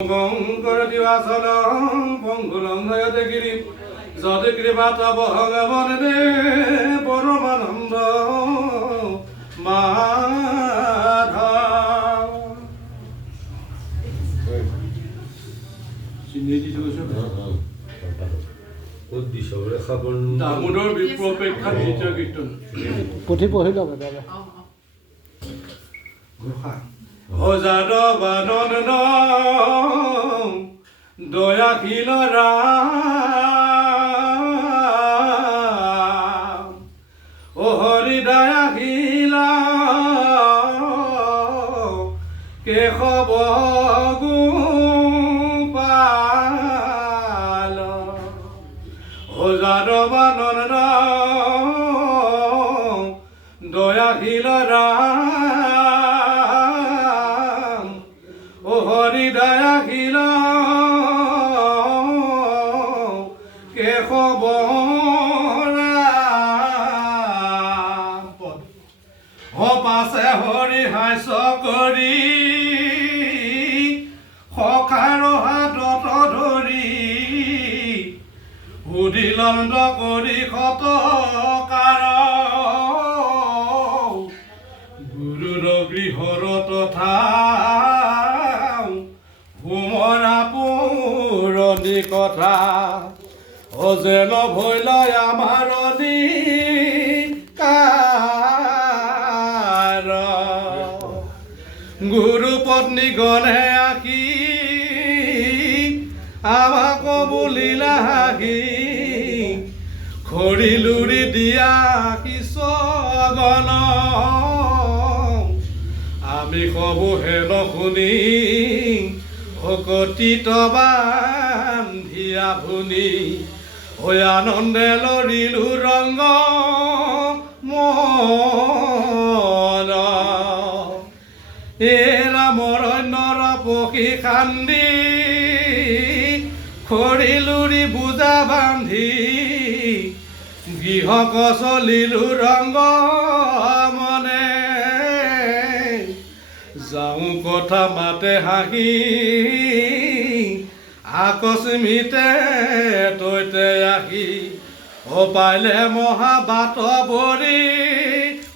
শঙ্কৰ দিবাচলং পঙ্গুলং জয়তে গিৰি যতে কৃপাত ভগবান দে পৰমানন্দ মাধব দামোদৰ বিপ্ৰপেক্ষা দ্বিতীয় কীৰ্তন পুথি পঢ়ি ল'ব দাদা। যাদৱানন্দ দয়াশীল ৰাম ও হৰি দয়াশীল কেশৱ গোপাল ও যাদৱানন্দ দয়াশীল ৰাম ও হৰি দয়াশীল কেশৱ ৰাম পাছে হৰি হাস্য কৰি সখাৰ হাতত ধৰি সুধিলন্দ কৰি সতকাৰ গুৰুৰ গৃহৰ তথা ভোমৰা পুৰণি কথা অজেন ভৈলয় আমাৰ কাৰ গুৰু পত্নী গণে আঁকি আমাক বুলিলা হাঁহি খৰি লুৰি দিয়া কিছগণ আমি কবো হেন শুনি ভকতিত বান্ধিয়া ভুনি হৈ আনন্দে লৰিলো ৰংগ মন এ ৰামৰ অন্যৰ পক্ষী কান্দি খৰি লুৰি বুজা বান্ধি গৃহক চলিলো ৰংগ মনে যাওঁ কথা মাতে হাঁহি আকস্মিতে তৈতে আহি অপাইলে মহা বাট বৰি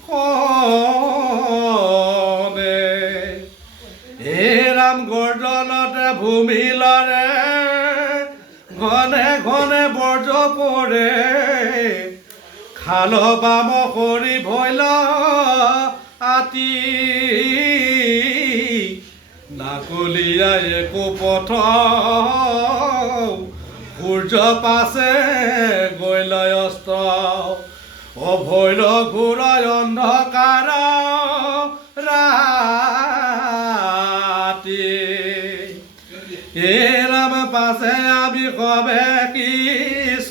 কণে হে ৰাম গৰ্জনতে ভূমি লৰে ঘনে ঘনে বৰ্জ পৰে খাল বাম কৰি ভৈল আতি নাকলিয়াই একো পথ সূৰ্য পাছে গৈলয় অস্ত অভৈল ঘূৰাই অন্ধকাৰ ৰাতি এ ৰাম পাছে আমি কবে কিছ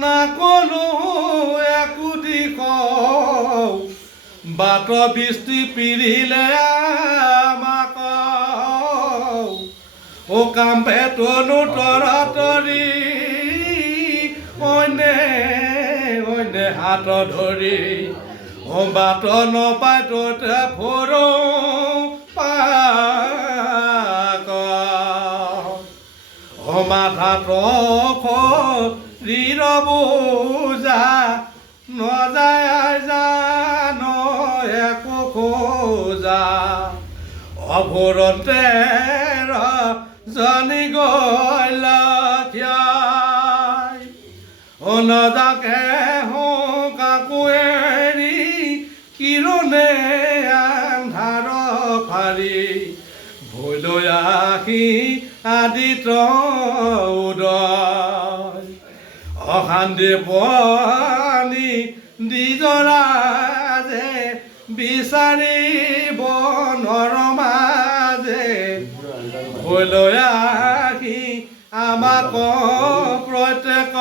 নাকলো একো দিশ বাট বৃষ্টি পিৰিলে আমাক ও কাম্পে তনু তৰাতৰি অন্যে অন্যে হাত ধৰি ও বাট নপাই ততে ফৰো পাক ও মাথাত খৰিৰ বোজা নযায় জান একো খোজা অভুৰতে জানি গল নজাকে কাকো এৰি কিৰণে আন্ধাৰ ফাৰি ভৈলৈ আহি আদিত উদয় অশান্তি পানী নিজৰা যে বিচাৰিব নৰমাজে ভৈলৈ আহি আমাক প্ৰত্যেক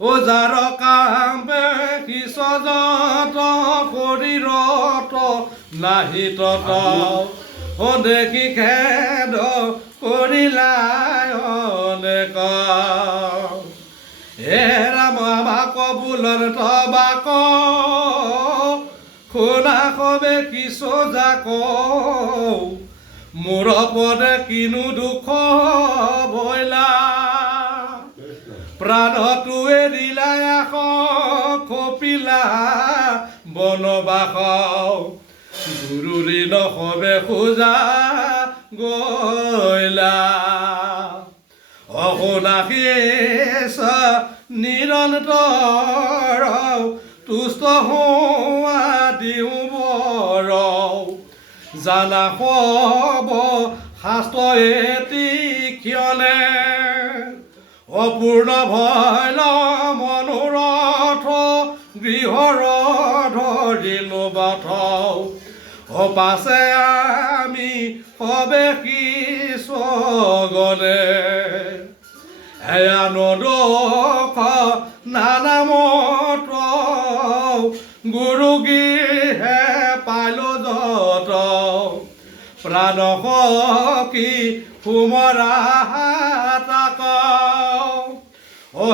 ওজাৰ কামে কিছ যত শৰীৰত নাহি তত ও দেখি খেদ কৰিলাই অনেক হে ৰাম আমাক বোলৰ তবাক শুনা কবে কিছ যাক মোৰ পদে কিনো দুখ ভৈলা প্ৰাণটো এৰিলা আস কপিলা বনবাস গুৰুৰি নহবে খোজা গৈলা অশুনাশীছ নিৰন্তৰ তুষ্ট হোৱা দিওঁ বৰ জানা হব শাস্ত্ৰ এটি ক্ষণে অপূৰ্ণ ভৈল মনোৰথ গৃহৰ ধৰিলো বাথ পাছে আমি সবে কিশগনে এয়া নদখ নানা মত গুৰু গৃহে পাইলো যত প্ৰাণ সখী সুমৰা তাক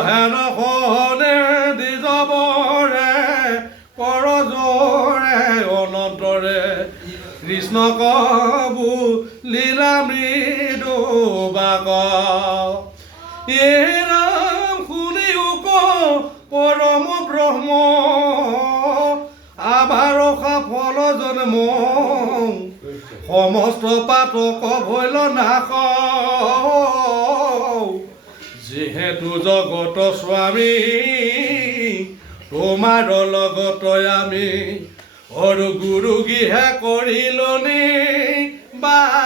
হেন সনে দিজবৰে কৰ জৰে অনন্তৰে কৃষ্ণ কবু লীলা মৃদু বাক এ ৰাম শুনিও ক পৰম ব্ৰহ্ম আভাৰসা ফল জন্ম সমস্ত পাতক ভৈল নাশ যিহেতু জগত স্বামী তোমাৰ লগত আমি আৰু গুৰু গৃহে কৰিলনি বাস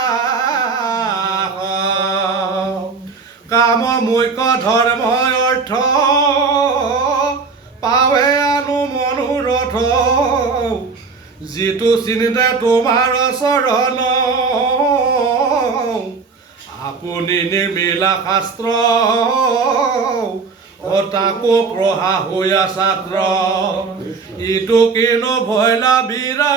কাম মুখ্য ধৰ্ম অৰ্থ পাৱে আনো মনোৰথ যিটো চিন্তে তোমাৰ চৰণ আপুনি নিৰ্মিলা শাস্ত্ৰ তাকো পঢ়া হৈয়া ছাত্ৰ ইটো কিনো ভৈলা বীৰা